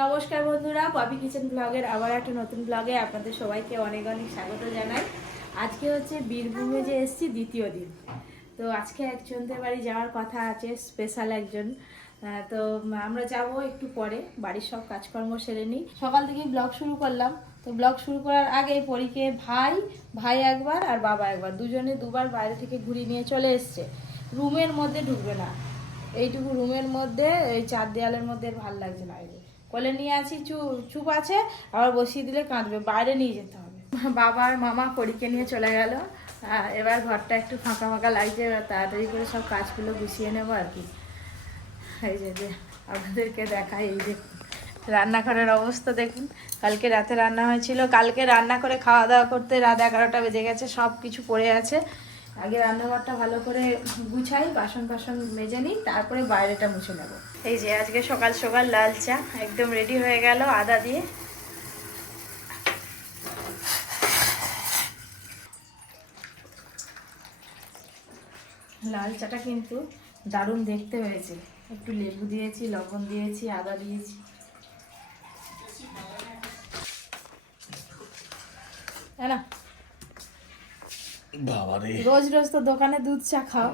নমস্কার বন্ধুরা, poppy kitchen ব্লগের আবার একটা নতুন ব্লগে আপনাদের সবাইকে অনেক অনেক স্বাগত জানাই। আজকে হচ্ছে বীরভূমে যে এসেছি, দ্বিতীয় দিন। তো আজকে একজনদের বাড়ি যাওয়ার কথা আছে স্পেশাল একজন। তো আমরা যাব একটু পরে, বাড়ির সব কাজকর্ম সেরে নিই। সকাল থেকেই ব্লগ শুরু করলাম। তো ব্লগ শুরু করার আগে পরীকে ভাই ভাই একবার আর বাবা একবার। দুজনে দুবার বাইরে থেকে ঘুরিয়ে নিয়ে চলে এসছে। রুমের মধ্যে ঢুকবে না। এইটুকু রুমের মধ্যে, এই চার দেওয়ালের মধ্যে ভালো লাগছে না। কোলে নিয়ে আসি চুপ আছে, আবার বসিয়ে দিলে কাঁদবে, বাইরে নিয়ে যেতে হবে। বাবা আর মামা পরীকে নিয়ে চলে গেল। এবার ঘরটা একটু ফাঁকা ফাঁকা লাগছে, এবার তাড়াতাড়ি করে সব কাজগুলো গুছিয়ে নেব আর কি। এই যে যে, আপনাদেরকে দেখাই, এই যে, রান্নাঘরের অবস্থা দেখুন। কালকে রাতে রান্না হয়েছিল, কালকে রান্না করে খাওয়া দাওয়া করতে রাত এগারোটা বেজে গেছে সব কিছু পড়ে আছে। আগে রান্নাঘরটা ভালো করে গুছাই বাসন বাসন মেজে নিই তারপরে বাইরেটা মুছে নেব। এই যে আজকে সকাল সকাল লাল চা একদম রেডি হয়ে গেল আদা দিয়ে। লাল চাটা কিন্তু দারুণ দেখতে হয়েছে। একটু লেবু দিয়েছি লবণ দিয়েছি আদা দিয়েছি। না। বাবারে। রোজ রোজ তো দোকানে দুধ চা খাও।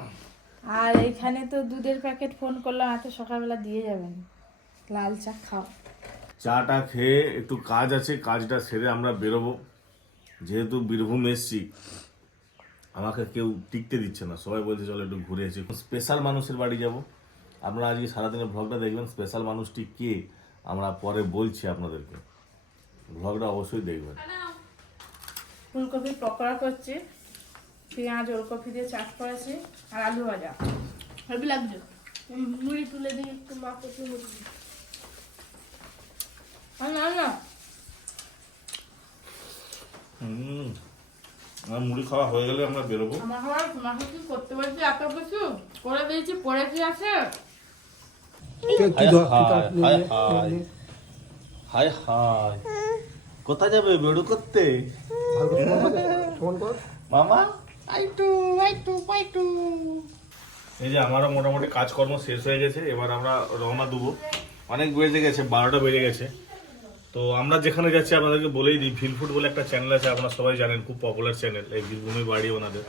আর এখানে তো দুধের প্যাকেট ফোন করলাম এত সকালবেলা দিয়ে যাবেন। লাল চা খাও। চাটা খেয়ে একটু কাজ আছে কাজটা সেরে আমরা বেরোবো। যেহেতু বীরভূম এসছি আমাকে কেউ টিকতে দিচ্ছে না। সবাই বলছে চলো একটু ঘুরে এসেছি স্পেশাল মানুষের বাড়ি যাব। আপনারা আজকে সারাদিনের ভ্লগটা দেখবেন স্পেশাল মানুষটি কে? আমরা পরে বলছি আপনাদেরকে। ভ্লগটা অবশ্যই দেখবেন। ফুলকপির পকোড়া করছি। পেঁয়াজ ওলকপি দিয়ে চাট করেছি আর আলু ভাজা। হেবি লাগছে। মুড়ি তুলে দিই একটু মা কচি মুড়ি না না। হুম মুড়ি খাওয়া হয়ে গেলে আমরা বেরোবো। আমার আবার তোমাকে কি করতে বলছি এত কিছু? করে দিয়েছি পরে কি আছে হায় হায় কোথায় যাবে? বেড়ু করতে মামা? এই যে আমারও মোটামুটি কাজকর্ম শেষ হয়ে গেছে, এবার আমরা রওনা দেবো। অনেক বেজে গেছে, বারোটা বেজে গেছে। তো আমরা যেখানে যাচ্ছি, আপনাদেরকে বলেই দিই ফিলফুড বলে একটা চ্যানেল আছে, আপনারা সবাই জানেন, খুব পপুলার চ্যানেল এই বীরভূমি বাড়ি ওনাদের।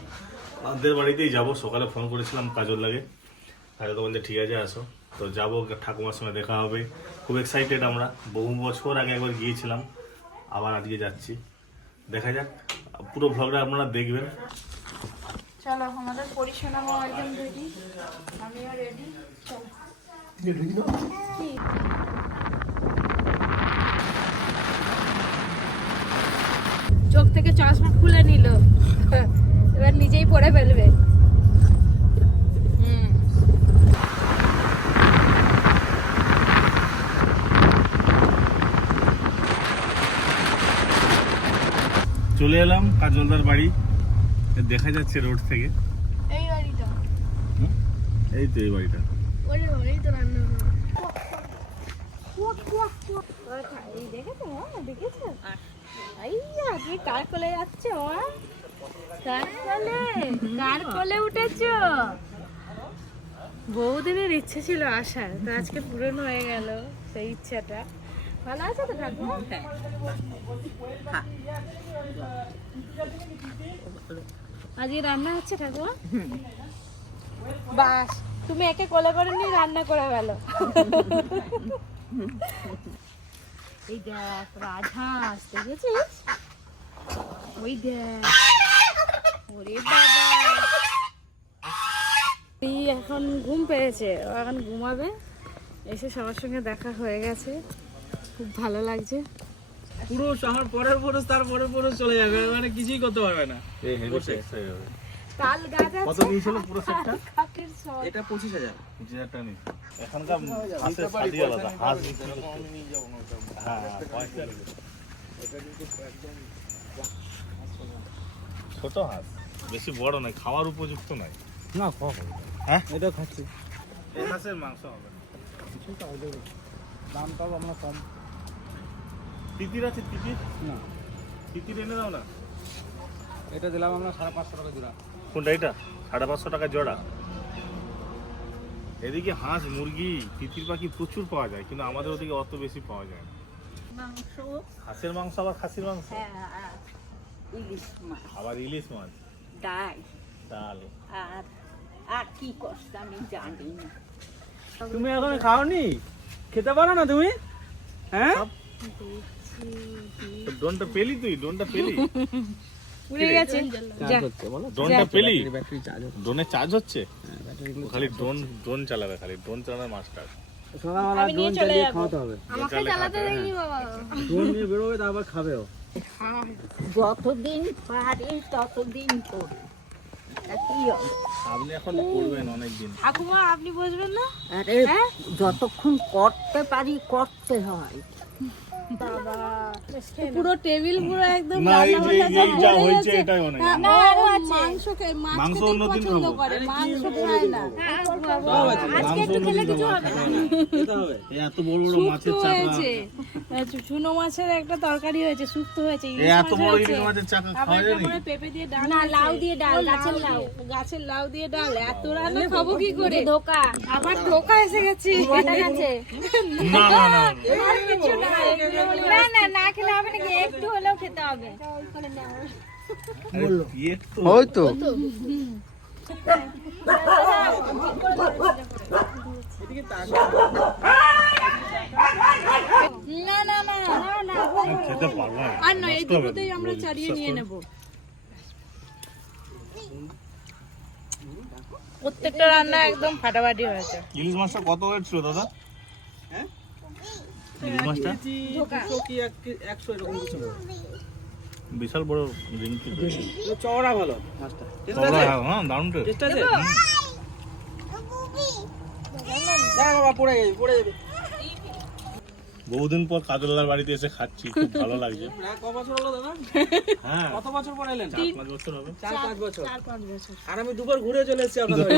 ওনাদের বাড়িতেই যাব, সকালে ফোন করেছিলাম, কাজল লাগে। তাহলে তো বলছে, ঠিক আছে, আসো। তো যাব, ঠাকুমার সঙ্গে দেখা হবে। খুব এক্সাইটেড আমরা। বহু বছর আগে একবার গিয়েছিলাম, আবার আজকে যাচ্ছি। দেখা যাক, পুরো ভ্লগটা আপনারা দেখবেন। চলো আমাদের পরিষেবা একদম রেডি আমিও রেডি চলো। কি? চোখ থেকে চশমা খুলে নিল। এবার নিজেই পরে ফেলবে। হুম। চলে এলাম কাজলদার বাড়ি। দেখা যাচ্ছে রোড থেকে। এই বাড়িটা? এই তো এই বাড়িটা। ওরে তো এই দেখেছ মা দেখেছ আইয়া তুমি কার কোলে যাচ্ছ মা? কার কোলে? কার কোলে উঠেছো? বহুদিনের ইচ্ছে ছিল আসার তো আজকে পূরণ হয়ে গেল সেই ইচ্ছাটা। ভালো আছে তো ঠাকুমা? আজকে রান্না হচ্ছে ঠাকুমা? বাস তুমি একে কোলে করে নিয়ে রান্না করে গেল এই দেখ রাজহাঁস দেখেছিস? ওই দেখ। ওরে বাবা। এই এখন ঘুম পেয়েছে ও এখন ঘুমাবে। এসে সবার সঙ্গে দেখা হয়ে গেছে। খুব ভালো লাগছে। পুরুষ আমার পরের পুরুষ তার পরের পুরুষ চলে যাবে মানে কিছুই করতে পারবে না। হয়ে যাবে। তাল গাছ কত নিয়েছিল পুরো সেটটা এটা পঁচিশ হাজার। পঁচিশ হাজার টাকা নিয়েছিল এখানকার হাঁসের স্বাদই আলাদা হাঁস বিক্রি করতে। হ্যাঁ পয়সা ছোট হাঁস বেশি বড় নয় খাওয়ার উপযুক্ত নয়। না কম হ্যাঁ? এটা খাচ্ছি। এই হাঁসের মাংস হবে। না। দাম পাবো আমরা কম। তিতির আছে তিতির? না। তিতির এনে দাও না। এটা দিলাম আমরা সাড়ে পাঁচশো টাকা জোড়া। কোনটা এটা? সাড়ে পাঁচশো টাকা জোড়া। এদিকে হাঁস মুরগি তিতির পাখি প্রচুর পাওয়া যায় কিন্তু আমাদের ওদিকে অত বেশি পাওয়া যায় না। মাংস। হাঁসের মাংস আবার খাসির মাংস? হ্যাঁ ইলিশ মাছ। আবার ইলিশ মাছ? ডাল। ডাল। আর আর কি কষ্ট আমি জানি না। তুমি এখন খাওনি? খেতে পারো না তুমি? হ্যাঁ? ডোনটা পেলি তুই ডোনটা পেলি উড়ে গেছে। চার্জ হচ্ছে বলো? ড্রোনটা পেলি ব্যাটারি চার্জ হচ্ছে। ড্রোনে চার্জ হচ্ছে? হ্যাঁ, খালি ড্রোন ড্রোন চালাবে খালি। ড্রোন চালানোর মাস্টার সকালবেলা ড্রোন চালিয়ে খাওয়াতে হবে। আমাকে চালাতে দেয়নি ড্রোন নিয়ে বেরোবে তারপর খাবেও। যতদিন পারি ততদিন করি আপনি এখন করবেন অনেক ঠাকুমা আপনি বসবেন না? যতক্ষণ করতে পারি করতে হয়। পুরো টেবিল পুরো একদম না এই যে এই যা হয়েছে এটাই অনেক। মাংস মাছ মাংস পছন্দ খাব। করে মাংস খায় না। মাংস অন্যদিন খাব, খেতে হবে এই এত বড় বড় মাছের চাকা চুনো মাছের একটা তরকারি হয়েছে শুক্তো হয়েছে এই এত বড় হয়েছে। ইলিশ মাছের চাকা খাওয়া যায় নাকি? পেঁপে দিয়ে ডাল না লাউ দিয়ে ডাল গাছের লাউ। গাছের লাউ দিয়ে ডাল। এত রান্না খাব কি করে? ধোকা। আবার ধোকা এসে গেছে। না না না। আর কিছু না না না না খেলে হবে নাকি একটু হলেও খেতে হবে ওই তো না না না না না খেতে না আর নয় এই দুটোতেই আমরা চালিয়ে নিয়ে নেব প্রত্যেকটা রান্না একদম ফাটাফাটি হয়েছে। ইলিশ মাছটা কত ওয়েট ছিল দাদা? হ্যাঁ? মাছটা? কি এক একশো এরকম কিছু বিশাল বড় রিঙ্কি চওড়া ভালো মাছটা। হ্যাঁ দারুণ টেস্ট। আছে? বহুদিন পর কাজলদার বাড়িতে এসে খাচ্ছি খুব ভালো লাগছে। ক বছর হলো দাদা? হ্যাঁ। কত বছর পর এলেন? চার পাঁচ বছর হবে। চার পাঁচ বছর। আর আমি দুবার ঘুরে চলে এসেছি আপনাদের।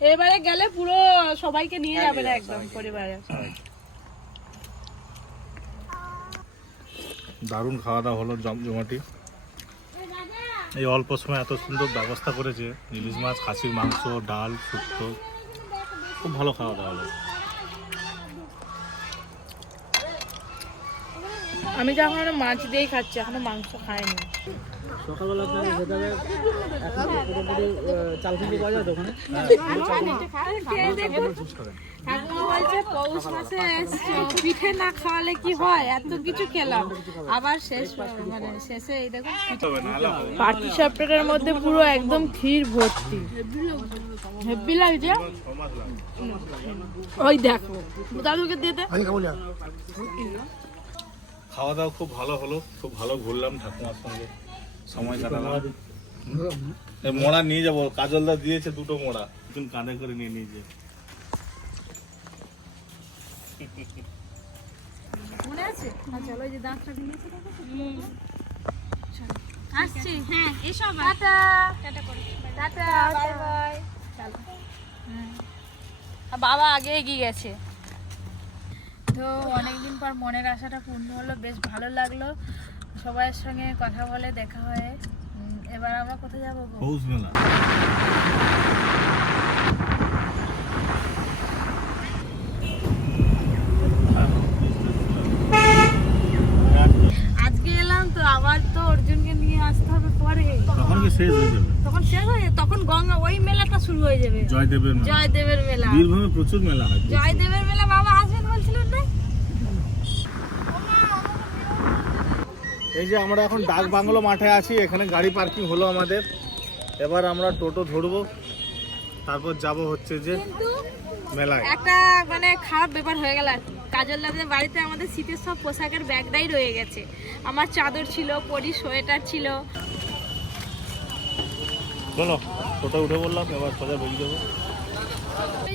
এবারে গেলে পুরো সবাইকে নিয়ে যাবে না একদম পরিবারে। দারুণ খাওয়া দাওয়া হলো জমজমাটি এই অল্প সময় এত সুন্দর ব্যবস্থা করেছে। ইলিশ মাছ খাসির মাংস ডাল শুক্তো। খুব ভালো খাওয়া দাওয়া হলো। আমি তো এখন মাছ দিয়েই খাচ্ছি এখনও মাংস খাইনি। সকালবেলা আপনাকে যেতে হবে এখন তো পুরোপুরি আহ, চাল খুঁজি পাওয়া যায় তো ঠাকুমা বলছে পৌষ মাসে পিঠে না খাওয়ালে কি হয়? এত কিছু খেলাম। আবার শেষ মানে শেষে এই দেখো পাটি সাপটার মধ্যে পুরো একদম ক্ষীর ভর্তি। হেভি লাগছে? ওই দেখো। দাদুকে দিয়ে দে। খাওয়া দাওয়া খুব ভালো হলো খুব ভালো ঘুরলাম ঠাকুমার সঙ্গে। সময় কাটালাম। মোড়া নিয়ে যাব কাজলদা দিয়েছে দুটো মোড়া। একজন কাঁধে করে নিয়ে নিয়ে যাবে। মনে আছে? হ্যাঁ চলো যে দাঁতটা দিয়েছে আসছি হ্যাঁ এসো টাটা। টাটা করে টাটা বাই বাই। চলো বাবা আগে এগিয়ে গেছে। তো অনেকদিন পর মনের আশাটা পূর্ণ হলো বেশ ভালো লাগল। সবাইয়ের সঙ্গে কথা বলে দেখা হয়ে। এবার আমরা কোথায় যাব পৌষ মেলা আজকে এলাম তো আবার তো অর্জুনকে নিয়ে আসতে হবে পরে। তখন কি শেষ হয়ে যাবে? তখন শেষ হয়ে যাবে, তখন গঙ্গা ওই মেলাটা শুরু হয়ে যাবে। জয়দেবের মেলা। জয়দেবের মেলা। বীরভূমে প্রচুর মেলা হয়। জয়দেবের মেলা বাবা আসবেন বলছিলেন না এই যে আমরা এখন ডাক বাংলো মাঠে আছি এখানে গাড়ি পার্কিং হলো আমাদের। এবার আমরা টোটো ধরবো তারপর যাব হচ্ছে যে মেলায়। একটা মানে খারাপ ব্যাপার হয়ে গেল আর কি। কাজল দাদের বাড়িতে আমাদের শীতের সব পোশাকের ব্যাগটাই রয়ে গেছে। আমার চাদর ছিল পরি সোয়েটার ছিল। চলো টোটো উঠে বললাম এবার সোজা বেরিয়ে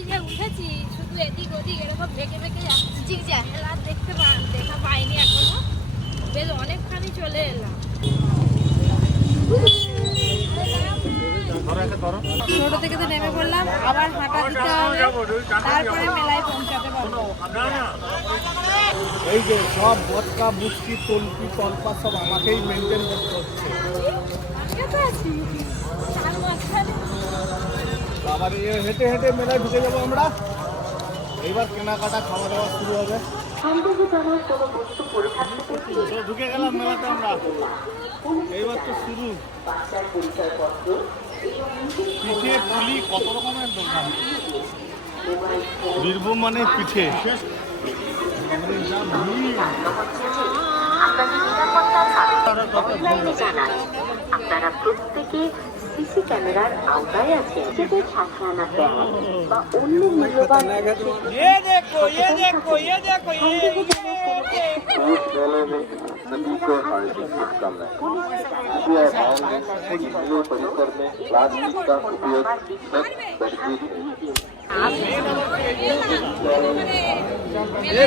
যে উঠেছি শুধু এদিক ওদিক এরকম বেঁকে বেঁকে যাচ্ছি। যে হেলা দেখতে পা দেখা পাইনি এখনও। বেশ অনেকখানি চলে এলাম। ধরো একটা ধরো ছোট থেকে তো নেমে পড়লাম আবার হাঁটা দিতে হবে। তারপরে মেলায় পৌঁছাতে পারব। এই যে সব বটকা বুচকি তলপি তলপা সব আমাকেই মেনটেন করতে হচ্ছে। এই হেঁটে হেঁটে মেলায় ঢুকে যাব আমরা। এইবার কেনাকাটা খাওয়া দাওয়া শুরু হবে। ঢুকে গেলাম মেলাতে আমরা। এইবার তো শুরু। পিঠে পুলি কত রকমের দোকান। বীরভূম মানে পিঠে। আপনারা প্রত্যেকে সিসি ক্যামেরার আওতায় আছেন নিজেদের সাথে আনা ব্যাগ বা অন্য মূল্যবান उस मेले में सभी को हार्दिक शुभकामनाएं कृपया ध्यान दें कि मेले परिसर में प्लास्टिक का उपयोग वर्जित है এ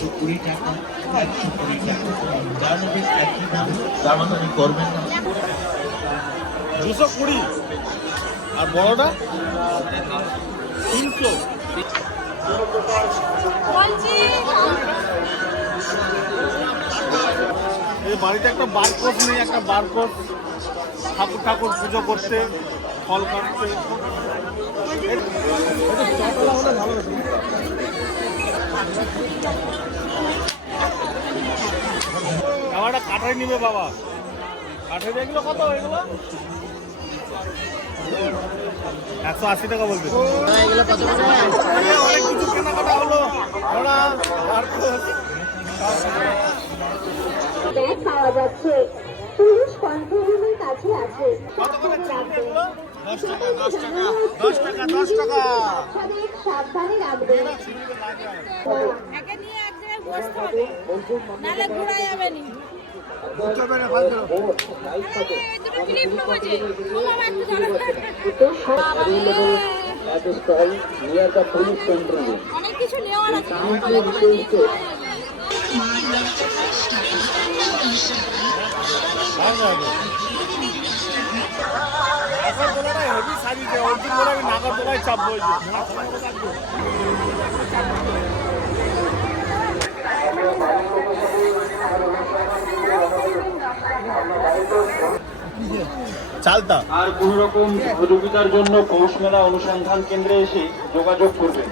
একশো কুড়ি টাকা একশো কুড়ি টাকা। জানাবেন একই দাম। দামাদামি করবেন না। দুশো কুড়ি। আর বড়টা? তিনশো। এই বাড়িতে একটা বারকোট নেই একটা বারকোট ঠাকুর ঠাকুর পুজো করতে ফল কাটতে। আমার একটা কাঠাই নিবে বাবা। কাঠাই এগুলো কত এগুলো? একশো আশি টাকা বলবে। অনেক কিছু কেনাকাটা হলো। ওরা ব্যাগ পাওয়া যাচ্ছে। কাছে আছে। দশ টাকা দশ টাকা দশ টাকা দশ টাকা। সাবধানে রাখবেন একে নিয়ে এক জায়গায় বসতে হবে নাহলে ঘোরা যাবে নি। দুটো ক্লিপ নেব যে ও বাবা একটু ধরো। অনেক কিছু নেওয়ার আছে বলে বলে নিয়ে ঘোরা যাবে। নাগরদোলাটা হেভি সাজিয়েছে ওর বলে আমি নাগরদোলায় চাপবো চালতা। আর কোন রকম সহযোগিতার জন্য পৌষ মেলা অনুসন্ধান কেন্দ্রে এসে যোগাযোগ করবেন।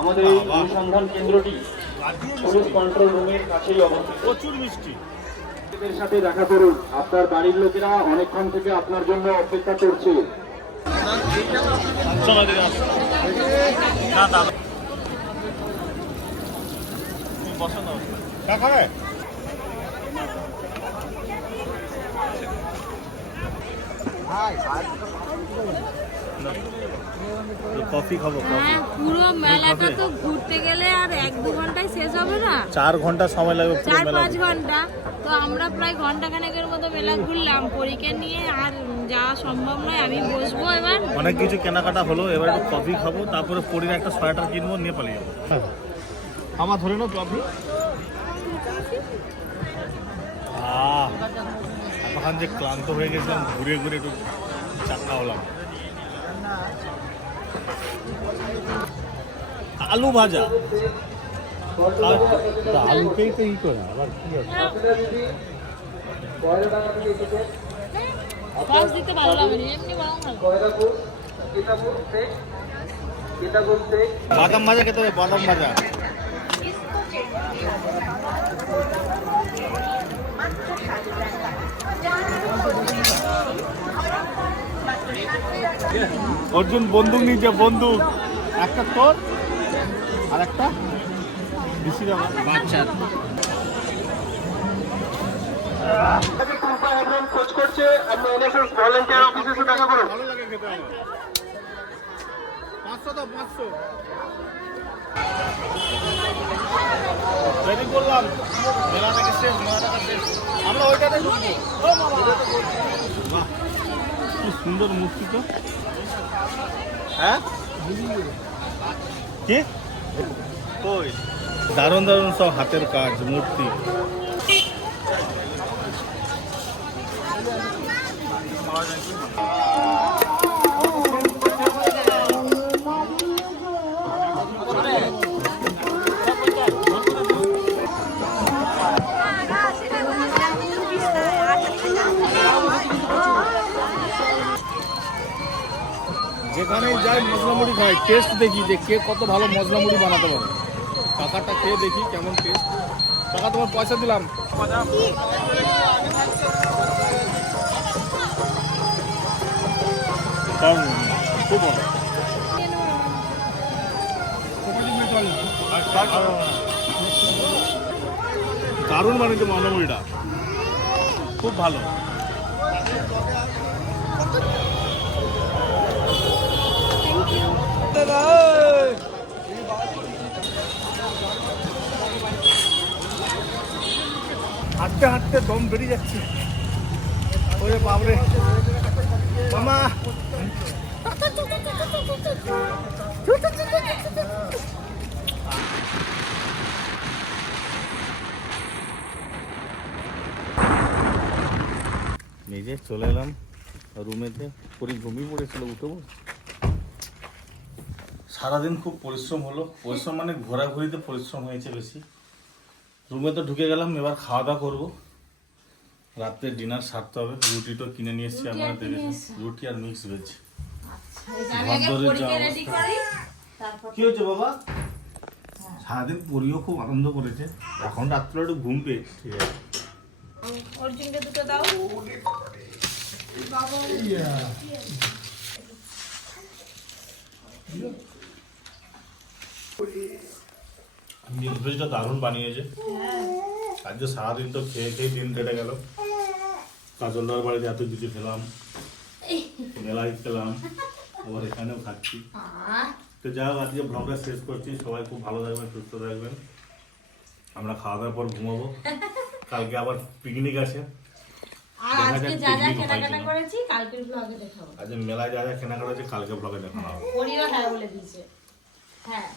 আমাদের এই অনুসন্ধান কেন্দ্রটি পুলিশ কন্ট্রোল রুমের কাছেই অবস্থিত। প্রচুর মিষ্টি এদের সাথে দেখা করুন। আপনার বাড়ির লোকেরা অনেকক্ষণ থেকে আপনার জন্য অপেক্ষা করছে। চলো কফি খাব হ্যাঁ পুরো মেলাটা তো ঘুরতে গেলে আর এক দু ঘন্টায় শেষ হবে না? চার ঘণ্টা সময় লাগবে চার পাঁচ ঘণ্টা। তো আমরা প্রায় ঘণ্টা খানেকের মতো মেলা ঘুরলাম পরীক্ষা নিয়ে আর যাওয়া সম্ভব নয় আমি বসবো এবার। অনেক কিছু কেনাকাটা হলো এবার একটু কফি খাব তারপরে পরির একটা সোয়েটার কিনবো নিয়ে পালিয়ে যাব। আমার ধরে নাও কফি। আহ এখন যে ক্লান্ত হয়ে গেছিলাম ঘুরে ঘুরে একটু চাক্কা হলাম। আলু ভাজা। আলুকেই তো ই করে আবার কি সস দিতে ভালো লাগে না এমনি ভালো বাদাম ভাজা খেতে হবে বাদাম ভাজা। অর্জুন বন্দুক নিচে বন্দুক একটা তোর আর একটা বেশি বাচ্চার খোঁজ করছে আপনি এনএসএস ভলেন্টিয়ার অফিসে এসে দেখা করুন ভালো লাগে খেতে আমার। পাঁচশো তো পাঁচশো। রেডি করলাম। মেলা থেকে শেষ মেলা দেখা শেষ। আমরা ওইটাতে ঢুকবো। ও সুন্দর মূর্তি তো। হ্যাঁ? কি? কই? দারুণ দারুণ সব হাতের কাজ মূর্তি। যেখানেই যাই মশলা মুড়ি খাই টেস্ট দেখি যে কে কত ভালো মশলা মুড়ি বানাতে পারে। কাকারটা খেয়ে দেখি কেমন টেস্ট কাকা তোমার পয়সা দিলাম। খুব ভালো দারুণ বানিয়েছে মশলা মুড়িটা। খুব ভালো। হাঁটতে হাঁটতে দম বেরিয়ে যাচ্ছে। ওরে বাবরে মামা। নিজে চলে এলাম রুমেতে। পরি ঘুমিয়ে পড়েছিল উঠে। সারাদিন খুব পরিশ্রম হলো। পরিশ্রম মানে ঘোরাঘুরিতে পরিশ্রম হয়েছে বেশি। রুমে তো ঢুকে গেলাম এবার খাওয়া দাওয়া করব। রাত্রে ডিনার সারতে হবে। রুটিটা কিনে নিয়ে এসেছি রুটি আপনারা কিনে দেখেছেন এসছো? রুটি আর মিক্স ভেজ। তারপর কি হয়েছে বাবা? সারাদিন পরিও খুব আনন্দ করেছে। এখন রাত্রে একটু ঘুম পেয়ে ঠিক আছে। অর্জুনকে দুটো দাও। ভেজটা দারুণ বানিয়েছে। আজকে সারাদিন তো খেয়ে খেয়ে দিন কেটে গেল। কাজলদার বাড়িতে এত কিছু খেলাম মেলায় খেলাম আবার এখানেও খাচ্ছি। তো যাই হোক আজকে ব্লগটা শেষ করছি। সবাই খুব ভালো থাকবেন সুস্থ থাকবেন। আমরা খাওয়া দাওয়ার পর ঘুমাবো। কালকে আবার পিকনিক আছে। আজকে যাক যা যা কেনাকাটা করেছি কালকের ব্লগে দেখাবো। আজকে মেলায় যা যা কেনাকাটা আছে কালকে ব্লগে দেখানো হবে। পরিও হ্যাঁ বলে দিয়েছে। হ্যাঁ।